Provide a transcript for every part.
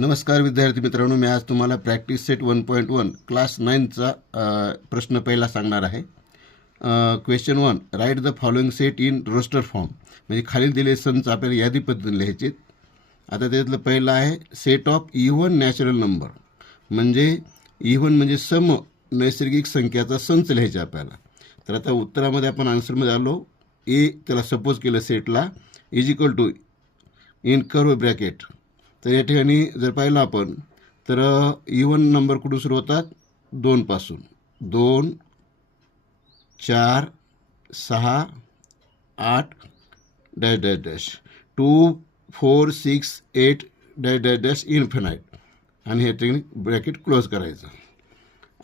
नमस्कार विद्यार्थी मित्रांनो, मी आज तुम्हाला प्रॅक्टिस सेट 1.1 क्लास 9चा प्रश्न पहिला सांगणार आहे. Question 1, write the following set in roster form. म्हणजे खालील दिलेले संच आपल्याला यादी पद्धतीने लिहायचे. आता त्यातलं पहिलं आहे set of even natural number. म्हणजे इव्हन म्हणजे सम नैसर्गिक संख्याचा संच लिहायचा आपल्याला. तर आता उत्तरामध्ये आपण आन्सरमध्ये आलो. ए त्याला सपोज केलं सेटला is equal to in curve bracket. तर या ठिकाणी जर पाहिलं आपण तर इव्हन नंबर कुठून सुरू होतात 2 पासून. 2 4 6 8 dash dash dash 2 4 6 8 dash dash dash infinite. आणि हे ठिकाणी ब्रॅकेट क्लोज करायचं.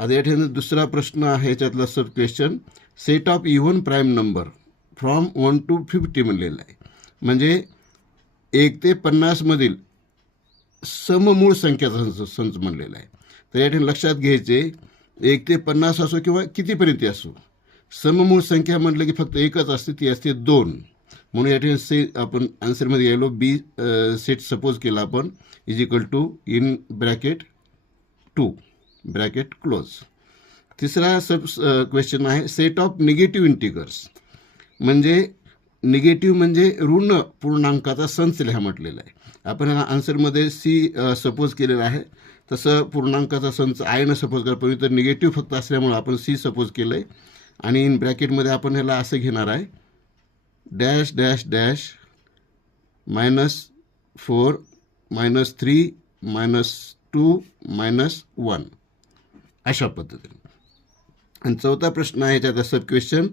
आता या ठिकाणी दुसरा प्रश्न आहे याच्यातला sub question set of even prime number from 1 to 50 म्हणलेलं आहे. म्हणजे 1 ते 50 मधील सममूळ संख्याचा संच म्हणलेला आहे. तर या ठिकाणी लक्षात घ्यायचे 1 ते 50 असो किंवा कितीपर्यंत असो, सममूळ संख्या म्हटलं की फक्त एकच असते, ती असते 2. म्हणून या ठिकाणी आपण आन्सरमध्ये गेलो बी सेट सपोज केला आपण is equal to in bracket 2 bracket close. तिसरा क्वेश्चन आहे सेट ऑफ निगेटिव्ह इंटिगर्स. म्हणजे निगेटिव्ह म्हणजे ऋण पूर्णांकाचा संच लिहा म्हटलेला आहे. आपण ह्या आन्सरमध्ये सी सपोज केलेला आहे. तसं पूर्णांकाचा संच आयनं सपोज करा, पण इथं निगेटिव्ह फक्त असल्यामुळे आपण सी सपोज केलं आहे. आणि इन ब्रॅकेटमध्ये आपण ह्याला असं घेणार आहे डॅश डॅश डॅश -4 -3 -2 -1 अशा पद्धतीने. आणि चौथा प्रश्न आहे याच्यात sub question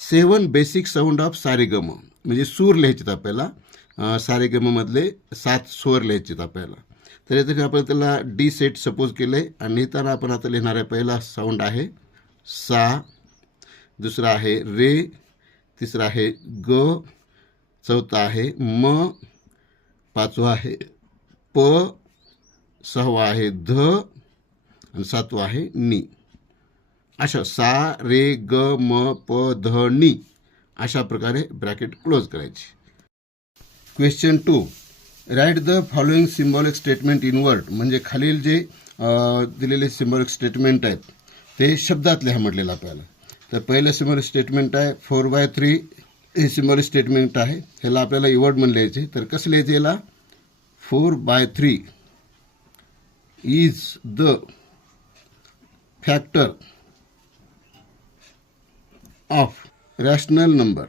7 basic sound of सारेगम. म्हणजे सूर लिहायचे आपल्याला. सारेगममधले 7 स्वर लिहायचे आपल्याला. तर यासाठी आपण त्याला डी सेट सपोज केलं आहे. आणि लिहिताना आपण आता लिहिणार आहे पहिला साऊंड आहे सा, दुसरा आहे रे, तिसरा आहे ग, चौथा आहे म, पाचवा आहे प, सहावा आहे ध आणि सातवा आहे नी. अशा सा रे ग म प ध नी अशा प्रकारे ब्रॅकेट क्लोज करायची. Question 2, right the following symbolic statement in word. म्हणजे खालील जे दिलेले सिम्बॉलिक स्टेटमेंट आहेत ते शब्दात लिहा म्हटलेलं आपल्याला. तर पहिलं सिम्बॉलिक स्टेटमेंट आहे 4/3. हे सिम्बॉलिक स्टेटमेंट आहे. ह्याला आपल्याला वर्ड म्हणून लिहायचे. तर कसं लिहायचं याला 4/3 is the factor of rational number.